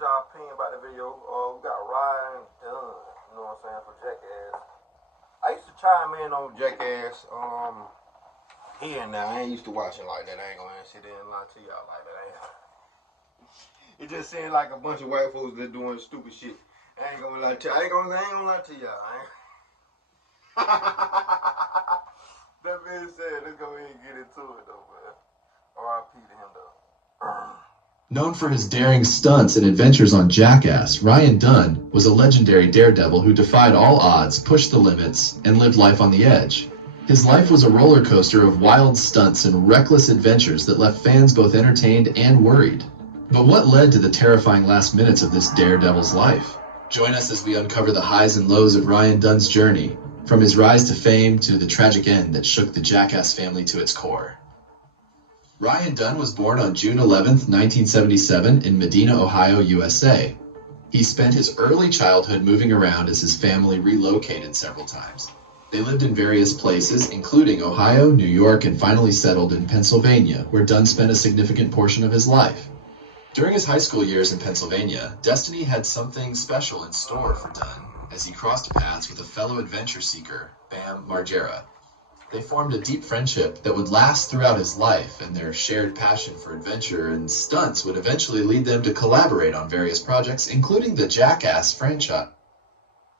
y'all opinion about the video. We got Ryan Dunn, you know what I'm saying, for Jackass. I used to chime in on Jackass, here and now. I ain't used to watching like that. I ain't gonna sit there and lie to y'all like that. It just seemed like a bunch of white folks that doing stupid shit. I ain't gonna lie to y'all. I ain't gonna lie to y'all. That being said, let's go ahead and get into it though, man. R.I.P. to him though. Known for his daring stunts and adventures on Jackass, Ryan Dunn was a legendary daredevil who defied all odds, pushed the limits, and lived life on the edge. His life was a roller coaster of wild stunts and reckless adventures that left fans both entertained and worried. But what led to the terrifying last minutes of this daredevil's life? Join us as we uncover the highs and lows of Ryan Dunn's journey, from his rise to fame to the tragic end that shook the Jackass family to its core. Ryan Dunn was born on June 11, 1977 in Medina, Ohio, USA. He spent his early childhood moving around as his family relocated several times. They lived in various places, including Ohio, New York, and finally settled in Pennsylvania, where Dunn spent a significant portion of his life. During his high school years in Pennsylvania, destiny had something special in store for Dunn as he crossed paths with a fellow adventure seeker, Bam Margera. They formed a deep friendship that would last throughout his life, and their shared passion for adventure and stunts would eventually lead them to collaborate on various projects, including the Jackass franchise.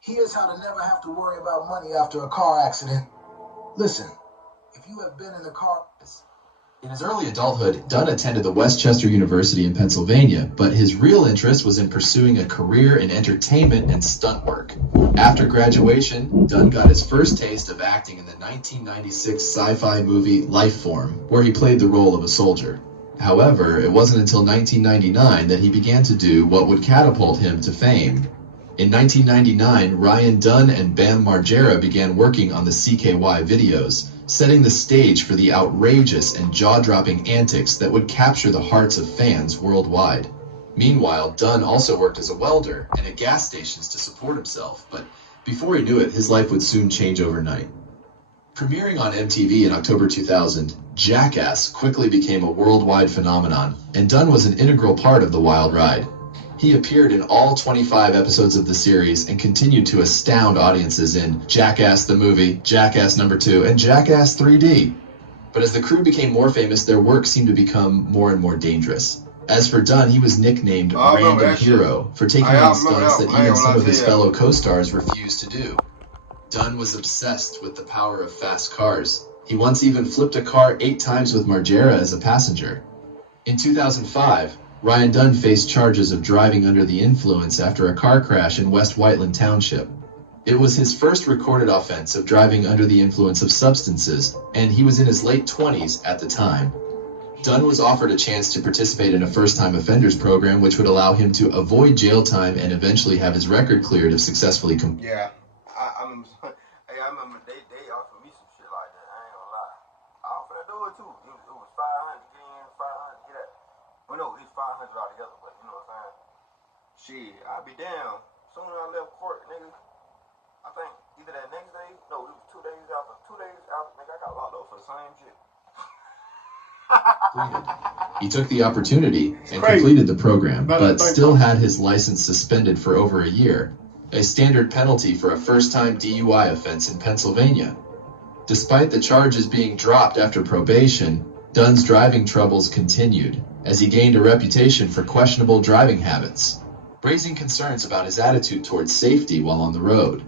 Here's how to never have to worry about money after a car accident. Listen, if you have been in a car... In his early adulthood, Dunn attended the Westchester University in Pennsylvania, but his real interest was in pursuing a career in entertainment and stunt work. After graduation, Dunn got his first taste of acting in the 1996 sci-fi movie Lifeform, where he played the role of a soldier. However, it wasn't until 1999 that he began to do what would catapult him to fame. In 1999, Ryan Dunn and Bam Margera began working on the CKY videos, setting the stage for the outrageous and jaw-dropping antics that would capture the hearts of fans worldwide. Meanwhile, Dunn also worked as a welder and at gas stations to support himself, but before he knew it, his life would soon change overnight. Premiering on MTV in October 2000, Jackass quickly became a worldwide phenomenon, and Dunn was an integral part of the wild ride. He appeared in all 25 episodes of the series and continued to astound audiences in Jackass the Movie, Jackass No. 2, and Jackass 3D. But as the crew became more famous, their work seemed to become more and more dangerous. As for Dunn, he was nicknamed Random Hero for taking on stunts that even some of his fellow co-stars refused to do. Dunn was obsessed with the power of fast cars. He once even flipped a car 8 times with Margera as a passenger. In 2005, Ryan Dunn faced charges of driving under the influence after a car crash in West Whiteland Township. It was his first recorded offense of driving under the influence of substances, and he was in his late 20s at the time. Dunn was offered a chance to participate in a first-time offenders program which would allow him to avoid jail time and eventually have his record cleared if successfully Yeah, I remember they offered me some shit like that. I ain't gonna lie. I offered to do it too. It was 500 get in, 500 get out. Well, no, it's 500 altogether, but you know what I'm saying? Shit, I'd be down. Soon as I left court, nigga, I think either that next day, no, it was 2 days after. 2 days after, nigga, I got locked up for the same shit. He took the opportunity and completed the program, but still had his license suspended for over a year, a standard penalty for a first-time DUI offense in Pennsylvania. Despite the charges being dropped after probation, Dunn's driving troubles continued, as he gained a reputation for questionable driving habits, raising concerns about his attitude towards safety while on the road.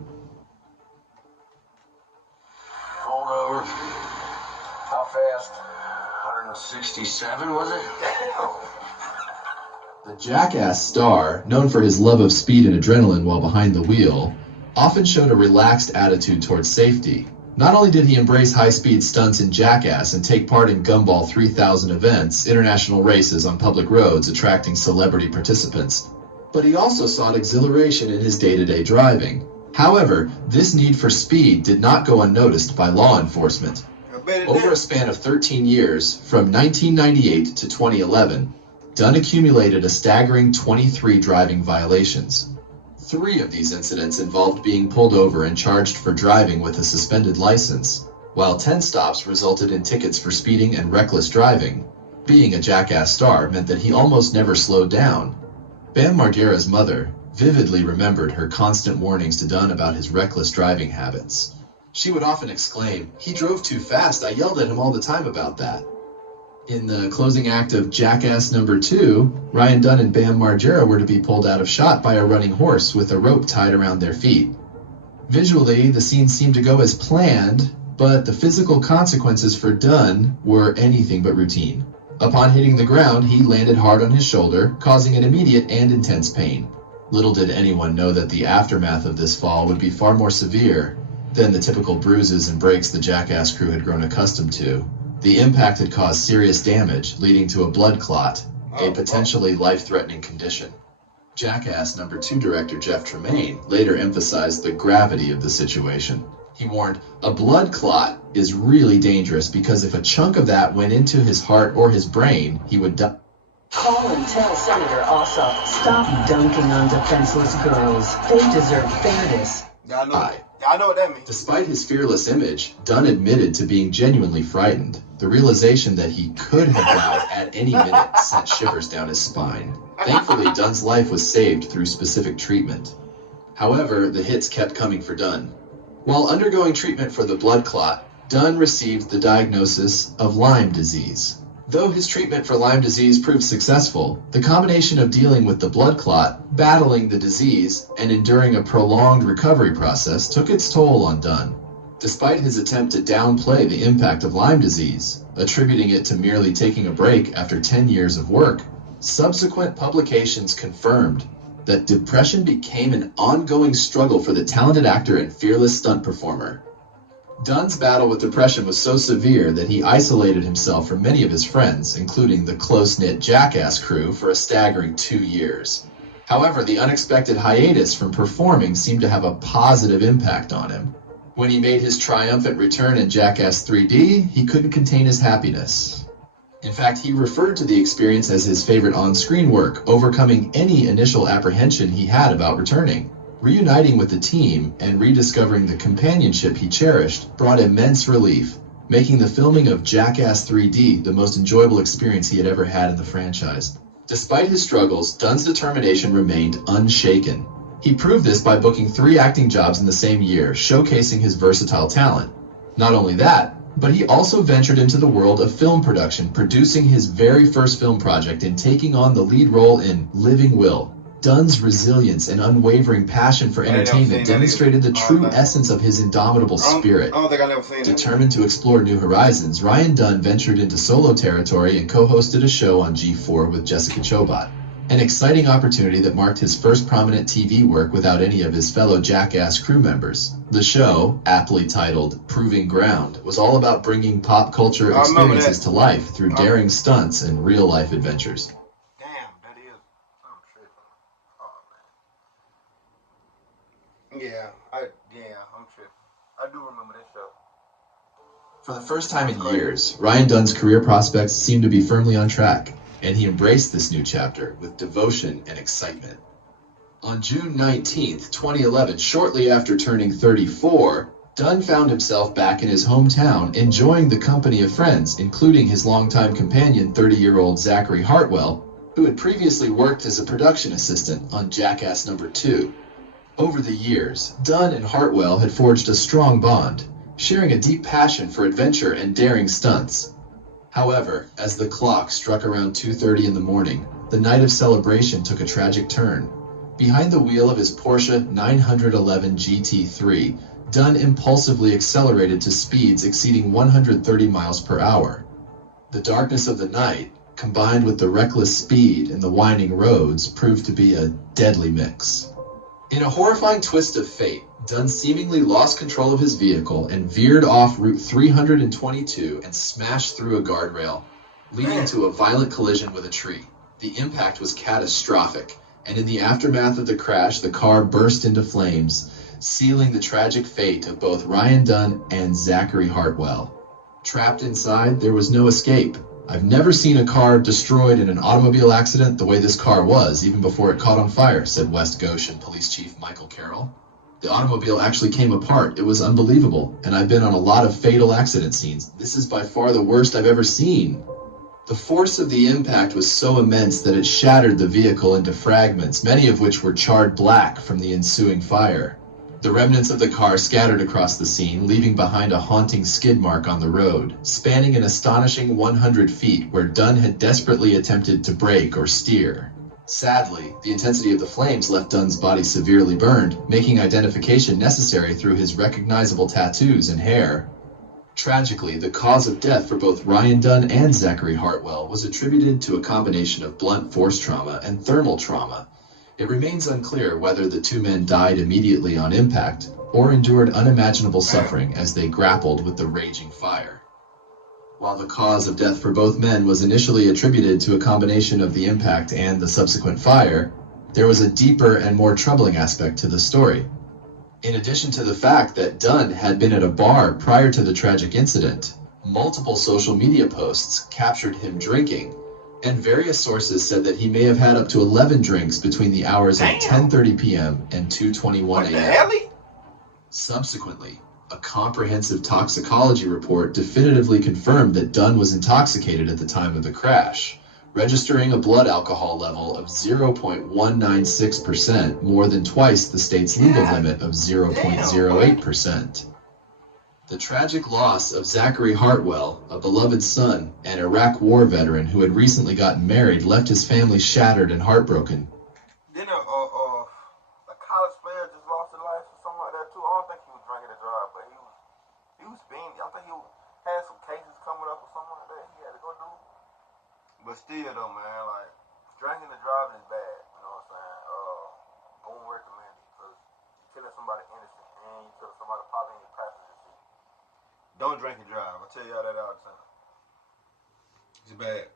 Pulled over. How fast? 167, was it? The Jackass star, known for his love of speed and adrenaline while behind the wheel, often showed a relaxed attitude towards safety. Not only did he embrace high-speed stunts in Jackass and take part in Gumball 3000 events, international races on public roads attracting celebrity participants, but he also sought exhilaration in his day-to-day driving. However, this need for speed did not go unnoticed by law enforcement. Over a span of 13 years, from 1998 to 2011, Dunn accumulated a staggering 23 driving violations. 3 of these incidents involved being pulled over and charged for driving with a suspended license, while 10 stops resulted in tickets for speeding and reckless driving. Being a Jackass star meant that he almost never slowed down. Bam Margera's mother vividly remembered her constant warnings to Dunn about his reckless driving habits. She would often exclaim, "He drove too fast. I yelled at him all the time about that." In the closing act of Jackass number 2, Ryan Dunn and Bam Margera were to be pulled out of shot by a running horse with a rope tied around their feet. Visually, the scene seemed to go as planned, but the physical consequences for Dunn were anything but routine. Upon hitting the ground, he landed hard on his shoulder, causing an immediate and intense pain. Little did anyone know that the aftermath of this fall would be far more severe than the typical bruises and breaks the Jackass crew had grown accustomed to. The impact had caused serious damage, leading to a blood clot, a potentially life-threatening condition. Jackass number 2 director Jeff Tremaine later emphasized the gravity of the situation. He warned, "A blood clot is really dangerous because if a chunk of that went into his heart or his brain, he would die." Call and tell Senator Ossoff, stop dunking on defenseless girls. They deserve fairness. Yeah, I know what that means. Despite his fearless image, Dunn admitted to being genuinely frightened. The realization that he could have died at any minute sent shivers down his spine. Thankfully, Dunn's life was saved through specific treatment. However, the hits kept coming for Dunn. While undergoing treatment for the blood clot, Dunn received the diagnosis of Lyme disease. Though his treatment for Lyme disease proved successful, the combination of dealing with the blood clot, battling the disease, and enduring a prolonged recovery process took its toll on Dunn. Despite his attempt to downplay the impact of Lyme disease, attributing it to merely taking a break after 10 years of work, subsequent publications confirmed that depression became an ongoing struggle for the talented actor and fearless stunt performer. Dunn's battle with depression was so severe that he isolated himself from many of his friends, including the close-knit Jackass crew, for a staggering 2 years. However, the unexpected hiatus from performing seemed to have a positive impact on him. When he made his triumphant return in Jackass 3D, he couldn't contain his happiness. In fact, he referred to the experience as his favorite on-screen work, overcoming any initial apprehension he had about returning. Reuniting with the team and rediscovering the companionship he cherished brought immense relief, making the filming of Jackass 3D the most enjoyable experience he had ever had in the franchise. Despite his struggles, Dunn's determination remained unshaken. He proved this by booking 3 acting jobs in the same year, showcasing his versatile talent. Not only that, but he also ventured into the world of film production, producing his very first film project and taking on the lead role in Living Will. Dunn's resilience and unwavering passion for entertainment demonstrated the true essence of his indomitable spirit. I don't think I've ever seen that. Determined to explore new horizons, Ryan Dunn ventured into solo territory and co-hosted a show on G4 with Jessica Chobot. An exciting opportunity that marked his first prominent TV work without any of his fellow Jackass crew members. The show, aptly titled Proving Ground, was all about bringing pop culture experiences to life through daring stunts and real-life adventures. Damn, that is. I'm tripping. Oh, man. I'm tripping. I do remember that show. For the first time in years, Ryan Dunn's career prospects seemed to be firmly on track, and he embraced this new chapter with devotion and excitement. On June 19, 2011, shortly after turning 34, Dunn found himself back in his hometown enjoying the company of friends, including his longtime companion, 30-year-old Zachary Hartwell, who had previously worked as a production assistant on Jackass number 2. Over the years, Dunn and Hartwell had forged a strong bond, sharing a deep passion for adventure and daring stunts. However, as the clock struck around 2:30 in the morning, the night of celebration took a tragic turn. Behind the wheel of his Porsche 911 GT3, Dunn impulsively accelerated to speeds exceeding 130 miles per hour. The darkness of the night, combined with the reckless speed and the winding roads, proved to be a deadly mix. In a horrifying twist of fate, Dunn seemingly lost control of his vehicle and veered off Route 322 and smashed through a guardrail, leading to a violent collision with a tree. The impact was catastrophic, and in the aftermath of the crash, the car burst into flames, sealing the tragic fate of both Ryan Dunn and Zachary Hartwell. Trapped inside, there was no escape. I've never seen a car destroyed in an automobile accident the way this car was, even before it caught on fire, said West Goshen Police Chief Michael Carroll. The automobile actually came apart. It was unbelievable, and I've been on a lot of fatal accident scenes. This is by far the worst I've ever seen. The force of the impact was so immense that it shattered the vehicle into fragments, many of which were charred black from the ensuing fire. The remnants of the car scattered across the scene, leaving behind a haunting skid mark on the road, spanning an astonishing 100 feet where Dunn had desperately attempted to brake or steer. Sadly, the intensity of the flames left Dunn's body severely burned, making identification necessary through his recognizable tattoos and hair. Tragically, the cause of death for both Ryan Dunn and Zachary Hartwell was attributed to a combination of blunt force trauma and thermal trauma. It remains unclear whether the two men died immediately on impact or endured unimaginable suffering as they grappled with the raging fire. While the cause of death for both men was initially attributed to a combination of the impact and the subsequent fire, there was a deeper and more troubling aspect to the story. In addition to the fact that Dunn had been at a bar prior to the tragic incident, multiple social media posts captured him drinking, and various sources said that he may have had up to 11 drinks between the hours of 10:30 p.m. and 2:21 a.m. Subsequently, a comprehensive toxicology report definitively confirmed that Dunn was intoxicated at the time of the crash, registering a blood alcohol level of 0.196%, more than twice the state's legal limit of 0.08%. The tragic loss of Zachary Hartwell, a beloved son and Iraq war veteran who had recently gotten married, left his family shattered and heartbroken. Then a college player just lost his life or something like that too. I don't think he was drinking and drive, but he was being. I think he had some cases coming up or something like that. He had to go do. But still though, man, like drinking and driving is bad. You know what I'm saying? I won't recommend it because you're killing somebody innocent and you killing somebody probably in your passenger seat. Don't drink and drive. I tell y'all that all the time. It's bad.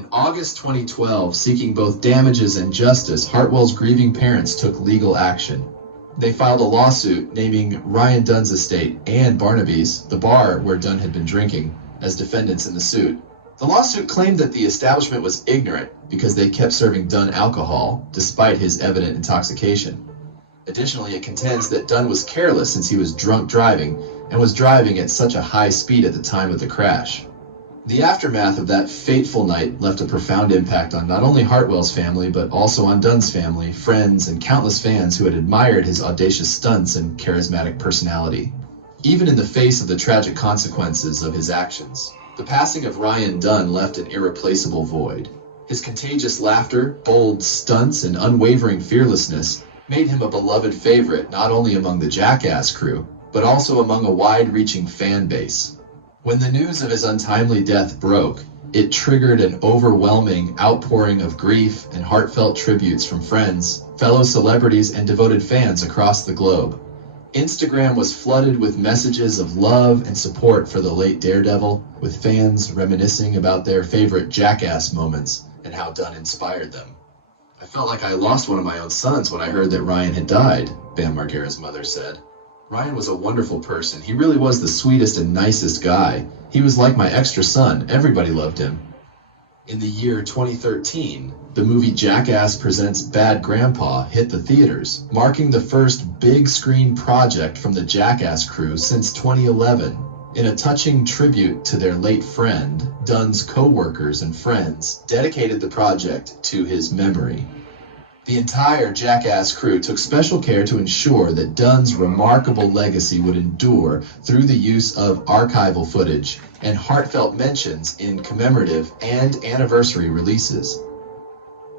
In August 2012, seeking both damages and justice, Hartwell's grieving parents took legal action. They filed a lawsuit naming Ryan Dunn's estate and Barnaby's, the bar where Dunn had been drinking, as defendants in the suit. The lawsuit claimed that the establishment was ignorant because they kept serving Dunn alcohol, despite his evident intoxication. Additionally, it contends that Dunn was careless since he was drunk driving and was driving at such a high speed at the time of the crash. The aftermath of that fateful night left a profound impact on not only Hartwell's family, but also on Dunn's family, friends, and countless fans who had admired his audacious stunts and charismatic personality. Even in the face of the tragic consequences of his actions, the passing of Ryan Dunn left an irreplaceable void. His contagious laughter, bold stunts, and unwavering fearlessness made him a beloved favorite not only among the Jackass crew, but also among a wide-reaching fan base. When the news of his untimely death broke, it triggered an overwhelming outpouring of grief and heartfelt tributes from friends, fellow celebrities, and devoted fans across the globe. Instagram was flooded with messages of love and support for the late Daredevil, with fans reminiscing about their favorite Jackass moments and how Dunn inspired them. "I felt like I lost one of my own sons when I heard that Ryan had died," Bam Margera's mother said. "Ryan was a wonderful person. He really was the sweetest and nicest guy. He was like my extra son. Everybody loved him." In the year 2013, the movie Jackass Presents Bad Grandpa hit the theaters, marking the first big-screen project from the Jackass crew since 2011. In a touching tribute to their late friend, Dunn's co-workers and friends dedicated the project to his memory. The entire Jackass crew took special care to ensure that Dunn's remarkable legacy would endure through the use of archival footage and heartfelt mentions in commemorative and anniversary releases.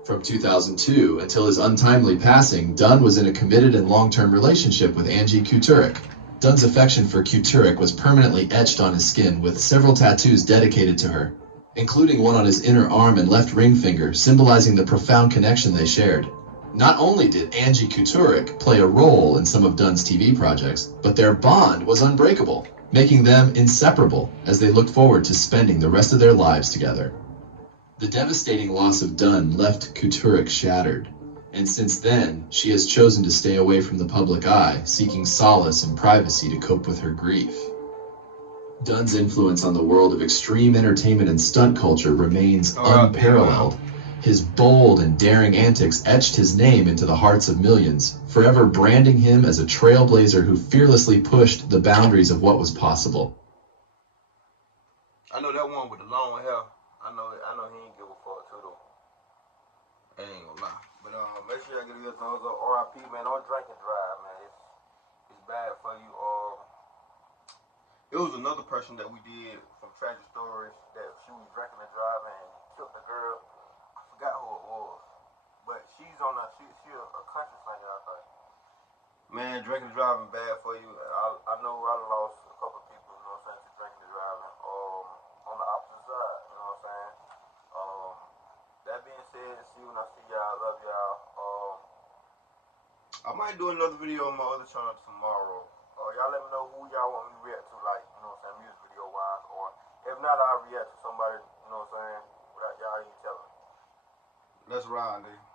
From 2002 until his untimely passing, Dunn was in a committed and long-term relationship with Angie Kuturik. Dunn's affection for Kuturik was permanently etched on his skin with several tattoos dedicated to her, including one on his inner arm and left ring finger, symbolizing the profound connection they shared. Not only did Angie Kuturik play a role in some of Dunn's TV projects, but their bond was unbreakable, making them inseparable as they looked forward to spending the rest of their lives together. The devastating loss of Dunn left Kuturik shattered, and since then, she has chosen to stay away from the public eye, seeking solace and privacy to cope with her grief. Dunn's influence on the world of extreme entertainment and stunt culture remains unparalleled. His bold and daring antics etched his name into the hearts of millions, forever branding him as a trailblazer who fearlessly pushed the boundaries of what was possible. I know that one with the long hair. I know Make sure y'all give it a thumbs up. RIP, man. Don't drink and drive, man. It's bad for you. It was another person that we did from Tragic Stories that she was drinking and driving and killed the girl. I forgot who it was, but she's on a country singer, I think. Man, drinking and driving bad for you. I know I lost a couple of people, you know what I'm saying, to drinking and driving. On the opposite side, you know what I'm saying. That being said, see you when I see y'all. Love y'all. I might do another video on my other channel tomorrow. Y'all let me know who y'all want me to react to, like, you know what I'm saying, music video wise, or if not, I'll react to somebody, you know what I'm saying, without y'all even telling. Let's ride, dude.